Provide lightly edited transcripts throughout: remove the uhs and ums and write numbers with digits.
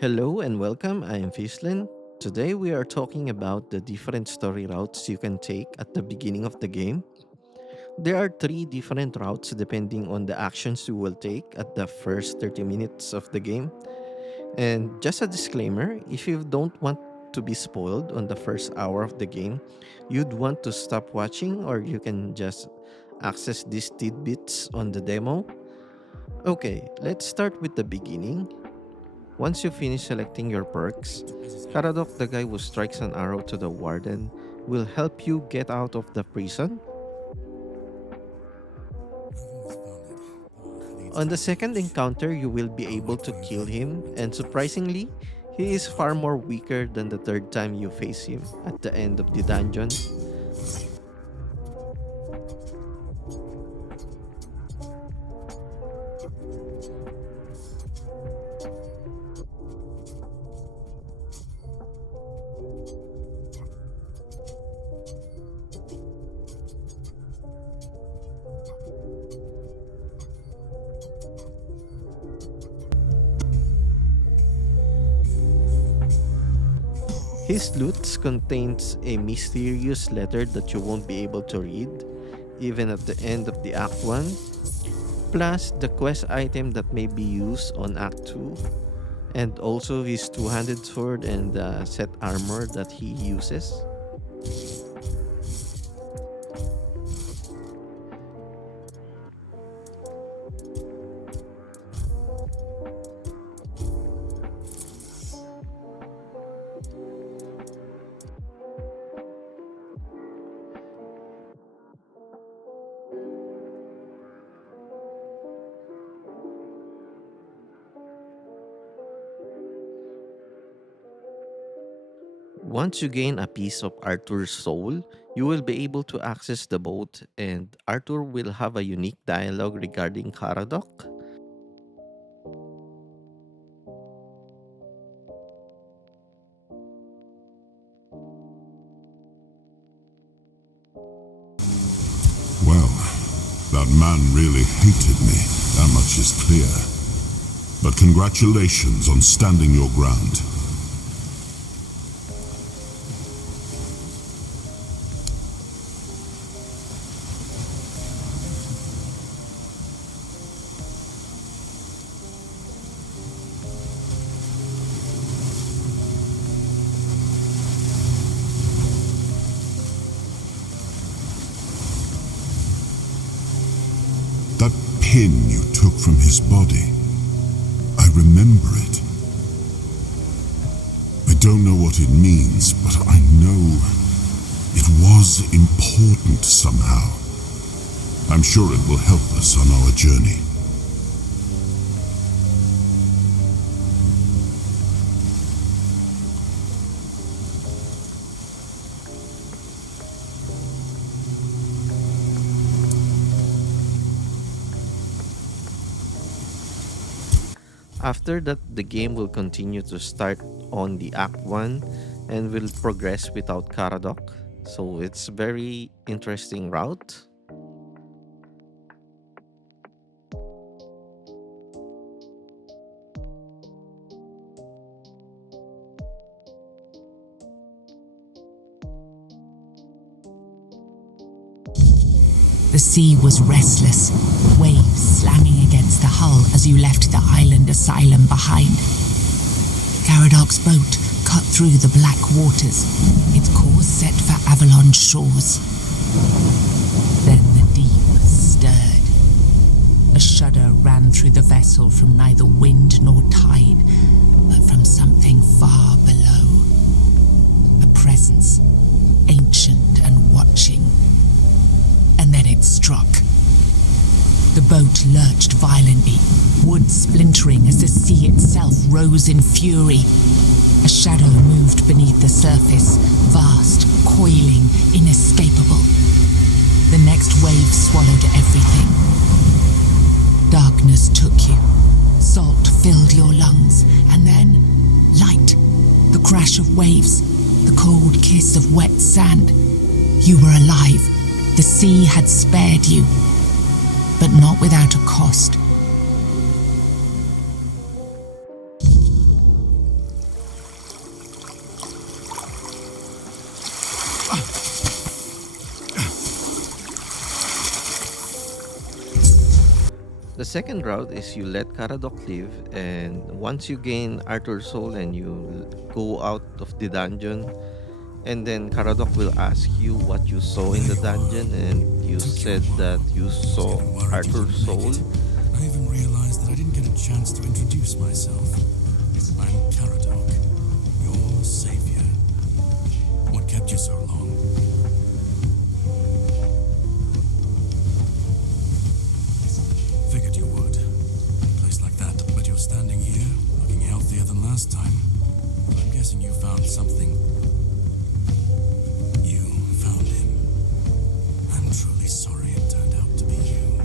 Hello and welcome. I am Fishlin. Today we are talking about the different story routes you can take at the beginning of the game. There are three different routes depending on the actions you will take at the first 30 minutes of the game. And just a disclaimer, if you don't want to be spoiled on the first hour of the game, you'd want to stop watching or you can just access these tidbits on the demo. Okay, let's start with the beginning. Once you finish selecting your perks, Caradoc, the guy who strikes an arrow to the warden, will help you get out of the prison. On the second encounter, you will be able to kill him, and surprisingly, he is far more weaker than the third time you face him at the end of the dungeon. His loot contains a mysterious letter that you won't be able to read, even at the end of the Act 1, plus the quest item that may be used on Act 2, and also his two-handed sword and the set armor that he uses. Once you gain a piece of Arthur's soul, you will be able to access the boat, and Arthur will have a unique dialogue regarding Caradoc. Well, that man really hated me, that much is clear. But congratulations on standing your ground. That pin you took from his body, I remember it. I don't know what it means, but I know it was important somehow. I'm sure it will help us on our journey. After that, the game will continue to start on the Act 1 and will progress without Caradoc. So it's very interesting route. The sea was restless, waves slamming against the hull as you left the island asylum behind. Caradoc's boat cut through the black waters, its course set for Avalon shores. Then the deep stirred. A shudder ran through the vessel from neither wind nor tide, but from something far below. A presence, ancient and watching. And then it struck. The boat lurched violently, wood splintering as the sea itself rose in fury. A shadow moved beneath the surface, vast, coiling, inescapable. The next wave swallowed everything. Darkness took you. Salt filled your lungs, and then light. The crash of waves, the cold kiss of wet sand. You were alive. The sea had spared you, but not without a cost. The second route is you let Caradoc live, and once you gain Arthur's soul and you go out of the dungeon, and then Caradoc will ask you what you saw in There the you are. dungeon, and you Took you a said that while. you I was saw getting worried you Arthur's didn't make soul. it. I even realized that I didn't get a chance to introduce myself. I'm Caradoc, your savior. What kept you so long? Figured you would. Place like that, but you're standing here, looking healthier than last time. I'm guessing you found something. You found him. I'm truly sorry it turned out to be you.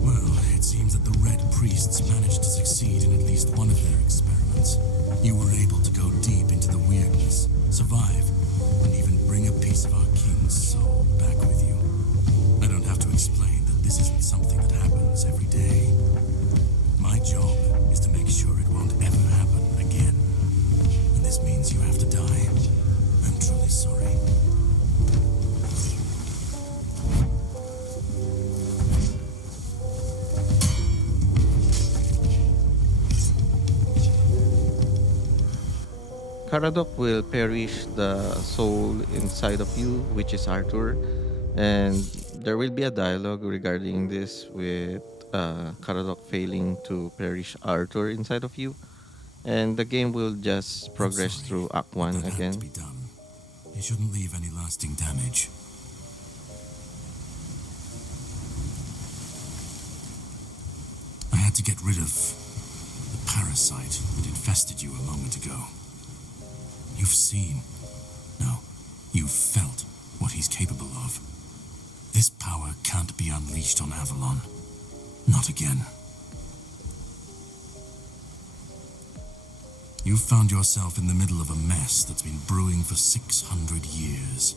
Well, it seems that the Red Priests managed to succeed in at least one of their experiments. You were able to go deep into the weirdness, survive, and even bring a piece of our king's soul back with you. I don't have to explain that this isn't something that happens every day. My job is to make sure it won't ever happen again. And this means you have to die. I'm truly sorry. Caradoc will perish the soul inside of you, which is Arthur, and there will be a dialogue regarding this with Caradoc failing to perish Arthur inside of you, and the game will just I'm progress sorry, through Act but 1 that had to again. be done. It shouldn't leave any lasting damage. I had to get rid of the parasite that infested you a moment ago. You've seen, no, you've felt what he's capable of. This power can't be unleashed on Avalon. Not again. You've found yourself in the middle of a mess that's been brewing for 600 years.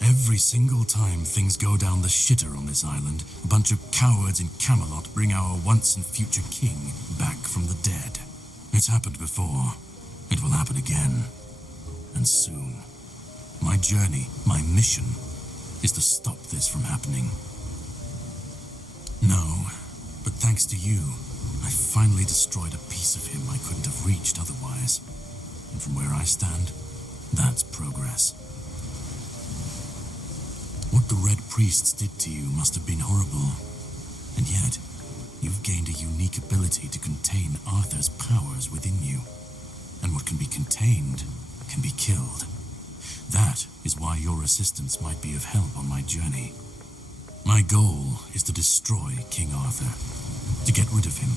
Every single time things go down the shitter on this island, a bunch of cowards in Camelot bring our once and future king back from the dead. It's happened before. It will happen again. And soon. My journey, my mission, is to stop this from happening. No, but thanks to you, I finally destroyed a piece of him I couldn't have reached otherwise. And from where I stand, that's progress. What the Red Priests did to you must have been horrible. And yet, you've gained a unique ability to contain Arthur's powers within you. And what can be contained can be killed. That is why your assistance might be of help on my journey. My goal is to destroy King Arthur, to get rid of him,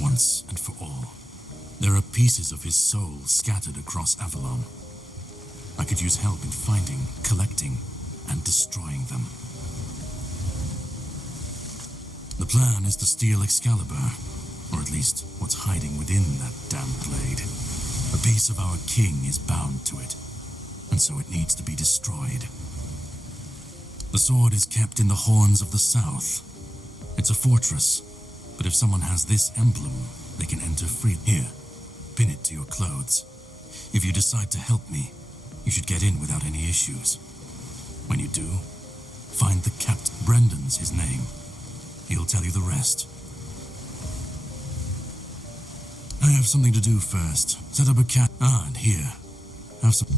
once and for all. There are pieces of his soul scattered across Avalon. I could use help in finding, collecting, and destroying them. The plan is to steal Excalibur, or at least what's hiding within that damned blade. A piece of our king is bound to it, and so it needs to be destroyed. The sword is kept in the Horns of the South. It's a fortress, but if someone has this emblem, they can enter free. Here, pin it to your clothes. If you decide to help me, you should get in without any issues. When you do, find the captain. Brendan's his name. He'll tell you the rest. I have something to do first. Set up a cat. And here, have some.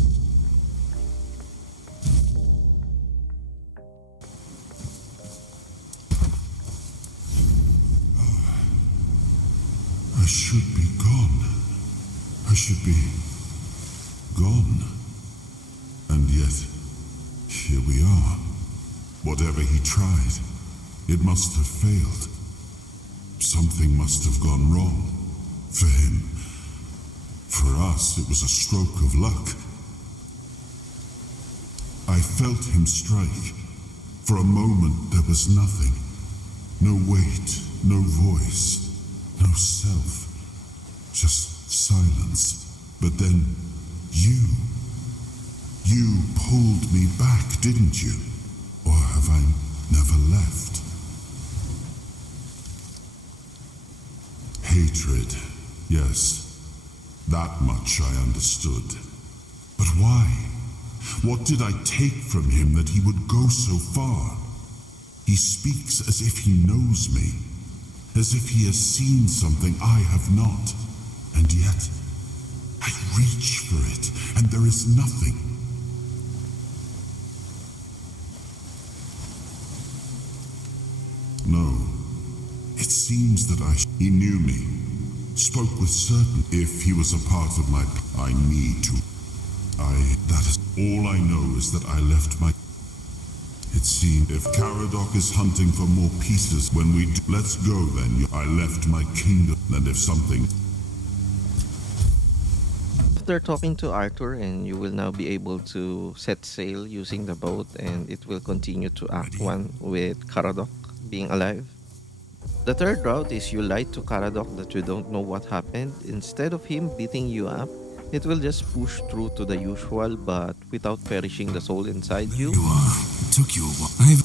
I should be gone. I should be gone. And yet, here we are. Whatever he tried, it must have failed. Something must have gone wrong. For him. For us, it was a stroke of luck. I felt him strike. For a moment, there was nothing. No weight, no voice. No self, just silence. But then, you pulled me back, didn't you? Or have I never left? Hatred, yes, that much I understood. But why? What did I take from him that he would go so far? He speaks as if he knows me, as if he has seen something I have not. And yet, I reach for it, and there is nothing. No, it seems that he knew me, spoke with certainty. If he was a part of my... I need to... that is... All I know is that I left my... It seemed if Caradoc is hunting for more pieces when we do... Let's go then. I left my kingdom, and if something... After talking to Arthur, and you will now be able to set sail using the boat, and it will continue to Act 1 with Caradoc being alive. The third route is you lie to Caradoc that you don't know what happened. Instead of him beating you up, it will just push through to the usual, but without perishing the soul inside you. You are. It took you a while. I've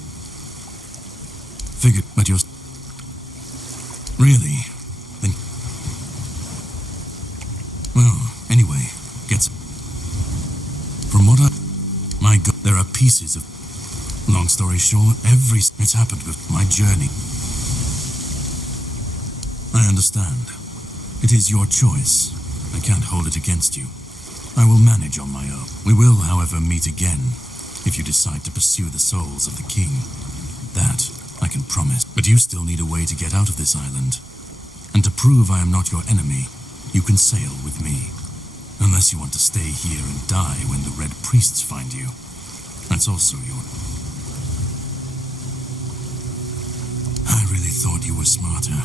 figured, but you're really. Then, well, anyway, gets from what my God, there are pieces of. Long story short, it's happened with my journey. I understand. It is your choice. I can't hold it against you. I will manage on my own. We will, however, meet again if you decide to pursue the souls of the king. That I can promise. But you still need a way to get out of this island. And to prove I am not your enemy, you can sail with me. Unless you want to stay here and die when the Red Priests find you. That's also your... I really thought you were smarter.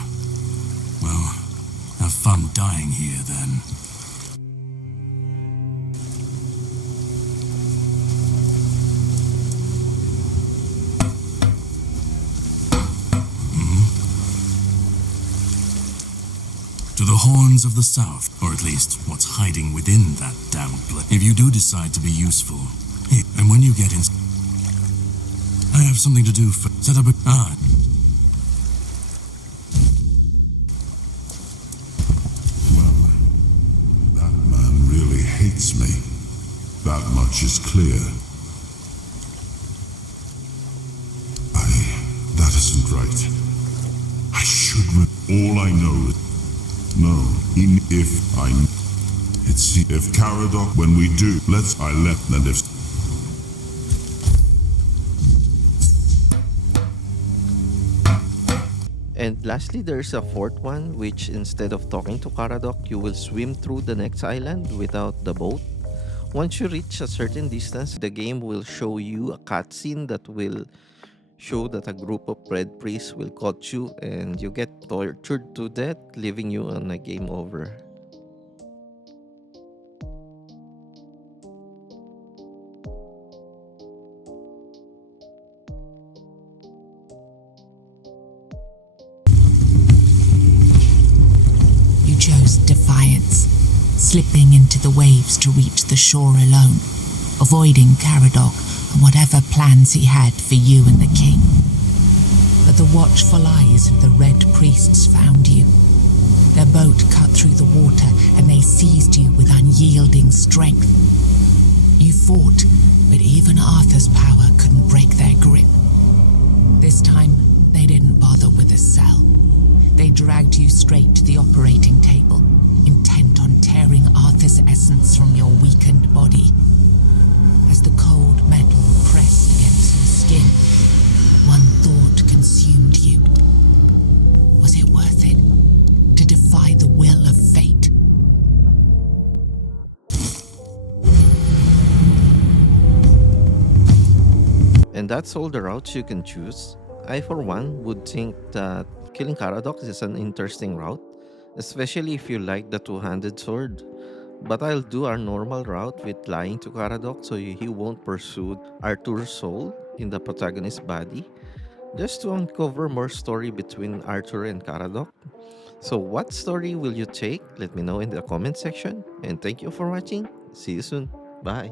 Well, have fun dying here then. To the horns of the south, or at least what's hiding within that damn place. If you do decide to be useful, hey, and when you get in... I have something to do for... Set up a... Well, that man really hates me. That much is clear. That isn't right. I should... All I know is... No, if Caradoc, when we do, I left, and if... And lastly, there's a fourth one, which instead of talking to Caradoc, you will swim through the next island without the boat. Once you reach a certain distance, the game will show you a cutscene that will show that a group of red priests will catch you and you get tortured to death, leaving you on a game over. You chose defiance, slipping into the waves to reach the shore alone, avoiding Caradoc and whatever plans he had for you and the king. But the watchful eyes of the red priests found you. Their boat cut through the water and they seized you with unyielding strength. You fought, but even Arthur's power couldn't break their grip. This time, they didn't bother with a cell. They dragged you straight to the operating table, intent on tearing Arthur's essence from your weakened body. As the cold metal pressed against your skin, one thought consumed you. Was it worth it? To defy the will of fate? And that's all the routes you can choose. I, for one, would think that killing Caradoc is an interesting route, especially if you like the two-handed sword. But I'll do our normal route with lying to Caradoc so he won't pursue Arthur's soul in the protagonist's body, just to uncover more story between Arthur and Caradoc. So what story will you take? Let me know in the comment section. And thank you for watching. See you soon. Bye.